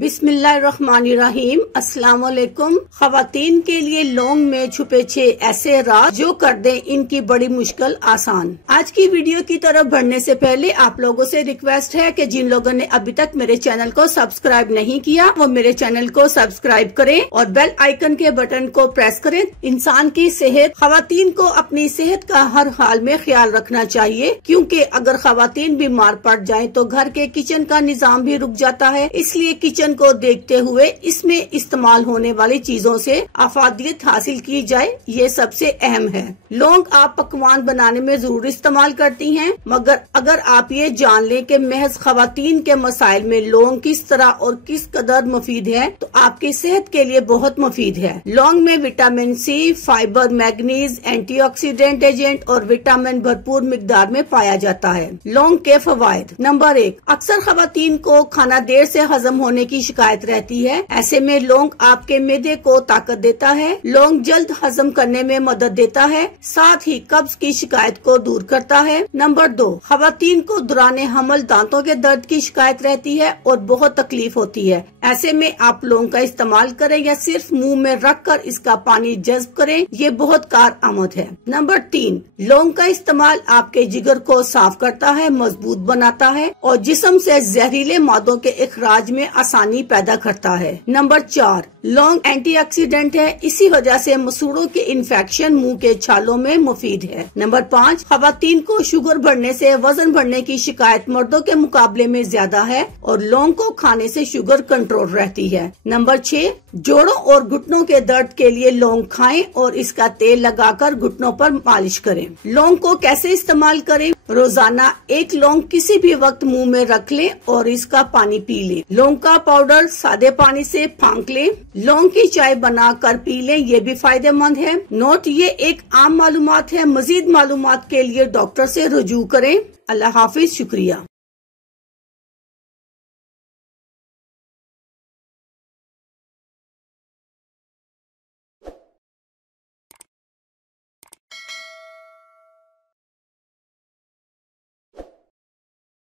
बिस्मिल्लाहिर्रहमानिर्रहीम। अस्सलाम वालेकुम। ख़वातीन के लिए लौंग में छुपे 6 ऐसे राज जो कर दें इनकी बड़ी मुश्किल आसान। आज की वीडियो की तरफ बढ़ने से पहले आप लोगों से रिक्वेस्ट है कि जिन लोगों ने अभी तक मेरे चैनल को सब्सक्राइब नहीं किया वो मेरे चैनल को सब्सक्राइब करें और बेल आइकन के बटन को प्रेस करें। इंसान की सेहत, ख़वातीन को अपनी सेहत का हर हाल में ख्याल रखना चाहिए, क्योंकि अगर ख़वातीन बीमार पड़ जाएं तो घर के किचन का निजाम भी रुक जाता है। इसलिए किचन को देखते हुए इसमें इस्तेमाल होने वाली चीजों से अफादियत हासिल की जाए, ये सबसे अहम है। लौंग आप पकवान बनाने में जरूर इस्तेमाल करती हैं, मगर अगर आप ये जान लें कि महज ख़वातीन के मसाइल में लौंग किस तरह और किस कदर मुफीद है तो आपकी सेहत के लिए बहुत मुफीद है। लौंग में vitamin C, fibre, manganese, antioxidant agent और विटामिन भरपूर मिकदार में पाया जाता है। लौंग के फवायद। नंबर 1, अक्सर ख़वातीन को खाना देर से हजम होने की शिकायत रहती है। ऐसे में लौंग आपके मैदे को ताकत देता है। लौंग जल्द हजम करने में मदद देता है, साथ ही कब्ज की शिकायत को दूर करता है। नंबर 2, ख़वातीन को दौराने हमल दांतों के दर्द की शिकायत रहती है और बहुत तकलीफ होती है। ऐसे में आप लौंग का इस्तेमाल करें या सिर्फ मुंह में रख कर इसका पानी जज्ब करें, ये बहुत कारआमद है। नंबर 3, लौंग का इस्तेमाल आपके जिगर को साफ करता है, मजबूत बनाता है और जिस्म से जहरीले मादों के इखराज में आसानी पैदा करता है। नंबर 4, लौंग एंटीऑक्सीडेंट है, इसी वजह से मसूड़ों के इन्फेक्शन मुंह के छालों में मुफीद है। नंबर 5, ख़वातीन को शुगर बढ़ने से वजन बढ़ने की शिकायत मर्दों के मुकाबले में ज्यादा है और लौंग को खाने से शुगर कंट्रोल रहती है। नंबर 6, जोड़ों और घुटनों के दर्द के लिए लौंग खाएं और इसका तेल लगाकर घुटनों पर मालिश करें। लौंग को कैसे इस्तेमाल करें? रोजाना 1 लौंग किसी भी वक्त मुंह में रख लें और इसका पानी पी लें। लौंग का पाउडर सादे पानी से फांक लें। लौंग की चाय बनाकर पी लें, ये भी फायदेमंद है। नोट, ये एक आम मालूमात है। मजीद मालूमात के लिए डॉक्टर से रुजू करें। अल्लाह हाफिज। शुक्रिया।